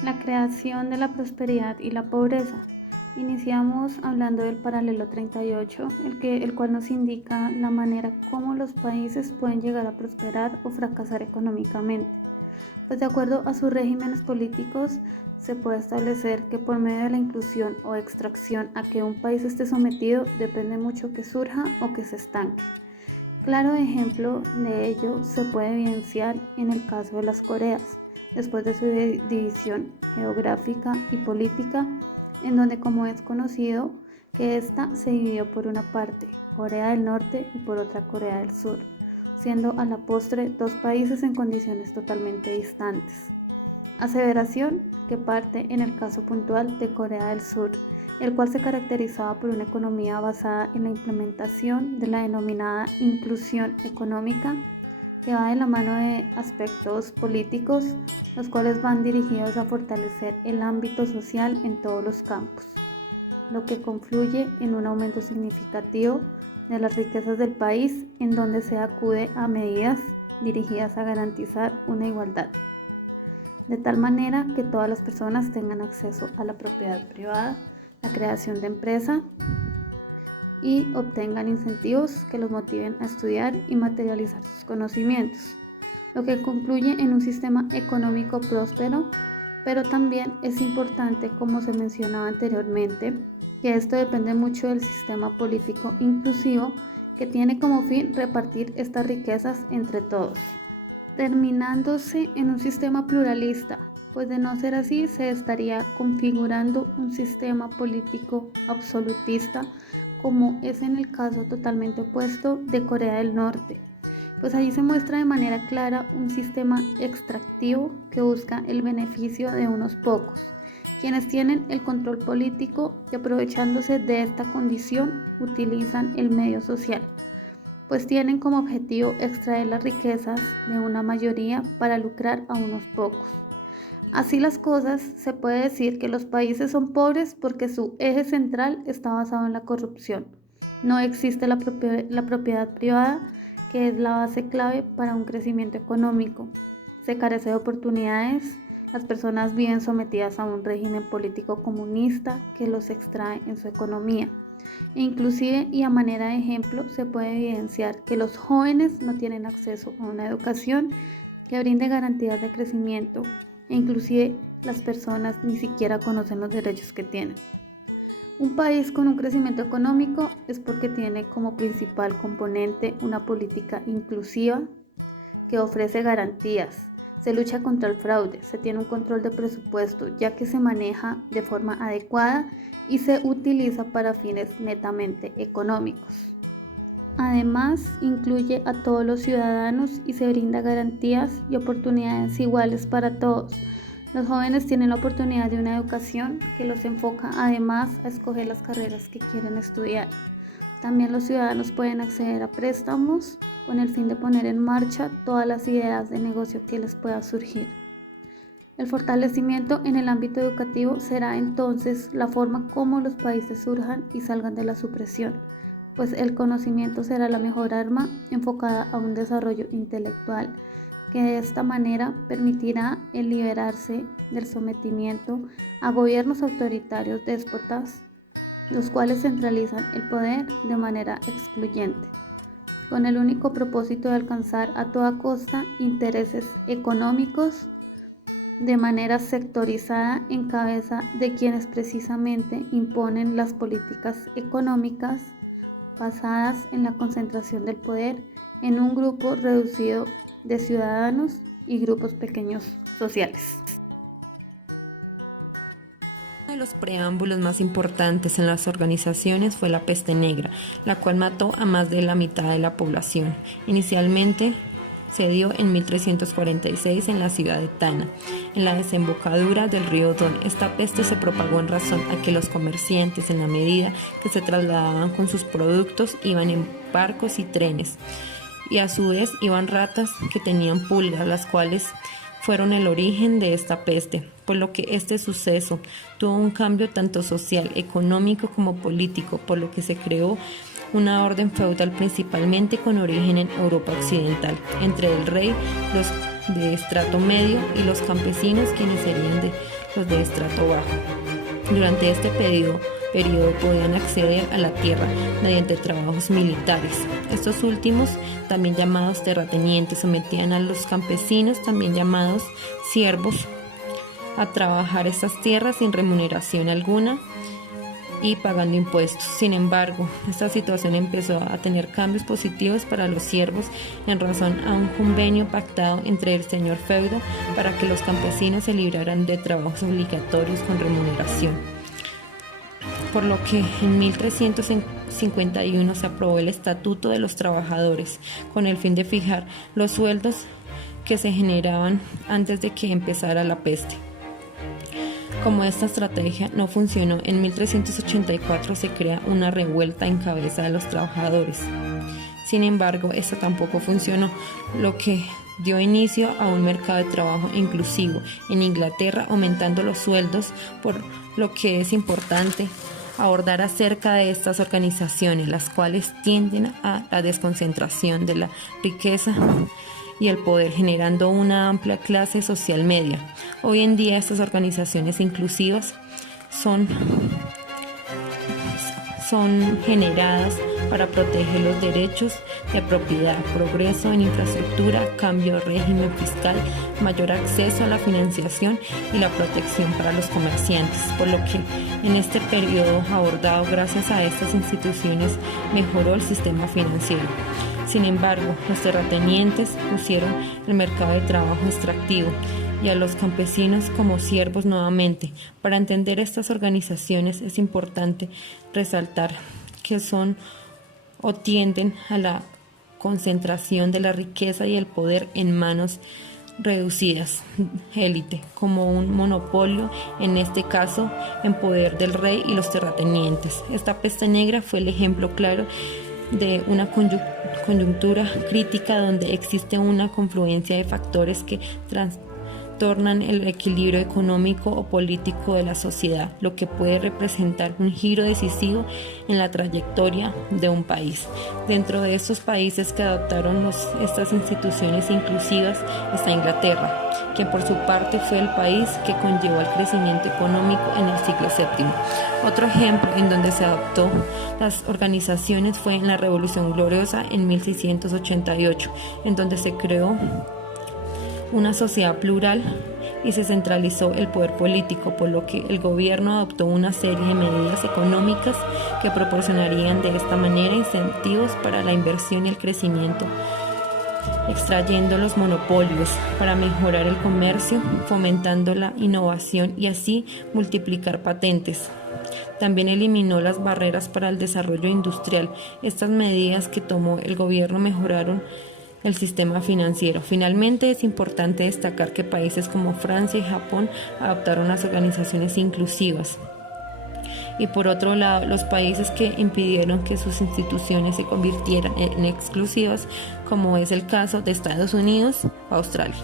La creación de la prosperidad y la pobreza. Iniciamos hablando del paralelo 38, el cual nos indica la manera como los países pueden llegar a prosperar o fracasar económicamente. Pues de acuerdo a sus regímenes políticos, se puede establecer que por medio de la inclusión o extracción a que un país esté sometido, depende mucho que surja o que se estanque. Claro ejemplo de ello se puede evidenciar en el caso de las Coreas, después de su división geográfica y política, en donde, como es conocido, que ésta se dividió por una parte, Corea del Norte, y por otra, Corea del Sur, siendo a la postre dos países en condiciones totalmente distantes. Aseveración que parte en el caso puntual de Corea del Sur, el cual se caracterizaba por una economía basada en la implementación de la denominada inclusión económica, que va de la mano de aspectos políticos, los cuales van dirigidos a fortalecer el ámbito social en todos los campos, lo que confluye en un aumento significativo de las riquezas del país, en donde se acude a medidas dirigidas a garantizar una igualdad, de tal manera que todas las personas tengan acceso a la propiedad privada, la creación de empresa y obtengan incentivos que los motiven a estudiar y materializar sus conocimientos, lo que concluye en un sistema económico próspero. Pero también es importante, como se mencionaba anteriormente, que esto depende mucho del sistema político inclusivo, que tiene como fin repartir estas riquezas entre todos, terminándose en un sistema pluralista, pues de no ser así se estaría configurando un sistema político absolutista, como es en el caso totalmente opuesto de Corea del Norte, pues allí se muestra de manera clara un sistema extractivo que busca el beneficio de unos pocos, quienes tienen el control político y, aprovechándose de esta condición, utilizan el medio social, pues tienen como objetivo extraer las riquezas de una mayoría para lucrar a unos pocos. Así las cosas, se puede decir que los países son pobres porque su eje central está basado en la corrupción. No existe la propiedad privada, que es la base clave para un crecimiento económico. Se carece de oportunidades, las personas viven sometidas a un régimen político comunista que los extrae en su economía. E inclusive, y a manera de ejemplo, se puede evidenciar que los jóvenes no tienen acceso a una educación que brinde garantías de crecimiento, e inclusive las personas ni siquiera conocen los derechos que tienen. Un país con un crecimiento económico es porque tiene como principal componente una política inclusiva que ofrece garantías, se lucha contra el fraude, se tiene un control de presupuesto, ya que se maneja de forma adecuada y se utiliza para fines netamente económicos. Además, incluye a todos los ciudadanos y se brinda garantías y oportunidades iguales para todos. Los jóvenes tienen la oportunidad de una educación que los enfoca además a escoger las carreras que quieren estudiar. También los ciudadanos pueden acceder a préstamos con el fin de poner en marcha todas las ideas de negocio que les pueda surgir. El fortalecimiento en el ámbito educativo será entonces la forma como los países surjan y salgan de la supresión, pues el conocimiento será la mejor arma enfocada a un desarrollo intelectual, que de esta manera permitirá el liberarse del sometimiento a gobiernos autoritarios déspotas, los cuales centralizan el poder de manera excluyente, con el único propósito de alcanzar a toda costa intereses económicos de manera sectorizada en cabeza de quienes precisamente imponen las políticas económicas basadas en la concentración del poder en un grupo reducido de ciudadanos y grupos pequeños sociales. Uno de los preámbulos más importantes en las organizaciones fue la peste negra, la cual mató a más de la mitad de la población. Inicialmente se dio en 1346 en la ciudad de Tana, en la desembocadura del río Don. Esta peste se propagó en razón a que los comerciantes, en la medida que se trasladaban con sus productos, iban en barcos y trenes, y a su vez iban ratas que tenían pulgas, las cuales fueron el origen de esta peste, por lo que este suceso tuvo un cambio tanto social, económico como político, por lo que se creó una orden feudal principalmente con origen en Europa occidental, entre el rey, los de estrato medio y los campesinos, quienes serían de los de estrato bajo. Durante este periodo podían acceder a la tierra mediante trabajos militares. Estos últimos, también llamados terratenientes, sometían a los campesinos, también llamados siervos, a trabajar estas tierras sin remuneración alguna y pagando impuestos. Sin embargo, esta situación empezó a tener cambios positivos para los siervos en razón a un convenio pactado entre el señor feudo para que los campesinos se libraran de trabajos obligatorios con remuneración. Por lo que en 1351 se aprobó el Estatuto de los Trabajadores con el fin de fijar los sueldos que se generaban antes de que empezara la peste. Como esta estrategia no funcionó, en 1384 se crea una revuelta en cabeza de los trabajadores. Sin embargo, esta tampoco funcionó, lo que dio inicio a un mercado de trabajo inclusivo en Inglaterra, aumentando los sueldos, por lo que es importante abordar acerca de estas organizaciones, las cuales tienden a la desconcentración de la riqueza y el poder, generando una amplia clase social media. Hoy en día estas organizaciones inclusivas son generadas para proteger los derechos de propiedad, progreso en infraestructura, cambio de régimen fiscal, mayor acceso a la financiación y la protección para los comerciantes, por lo que en este periodo abordado gracias a estas instituciones mejoró el sistema financiero. Sin embargo, los terratenientes pusieron el mercado de trabajo extractivo y a los campesinos como siervos nuevamente. Para entender estas organizaciones es importante resaltar que son o tienden a la concentración de la riqueza y el poder en manos reducidas, élite, como un monopolio, en este caso en poder del rey y los terratenientes. Esta peste negra fue el ejemplo claro de una coyuntura crítica donde existe una confluencia de factores que trastornan el equilibrio económico o político de la sociedad, lo que puede representar un giro decisivo en la trayectoria de un país. Dentro de estos países que adoptaron estas instituciones inclusivas está Inglaterra, que por su parte fue el país que conllevó el crecimiento económico en el siglo VII. Otro ejemplo en donde se adoptó las organizaciones fue en la Revolución Gloriosa en 1688, en donde se creó una sociedad plural y se centralizó el poder político, por lo que el gobierno adoptó una serie de medidas económicas que proporcionarían de esta manera incentivos para la inversión y el crecimiento, extrayendo los monopolios para mejorar el comercio, fomentando la innovación y así multiplicar patentes. También eliminó las barreras para el desarrollo industrial. Estas medidas que tomó el gobierno mejoraron el sistema financiero. Finalmente, es importante destacar que países como Francia y Japón adoptaron las organizaciones inclusivas. Y por otro lado, los países que impidieron que sus instituciones se convirtieran en exclusivas, como es el caso de Estados Unidos o Australia.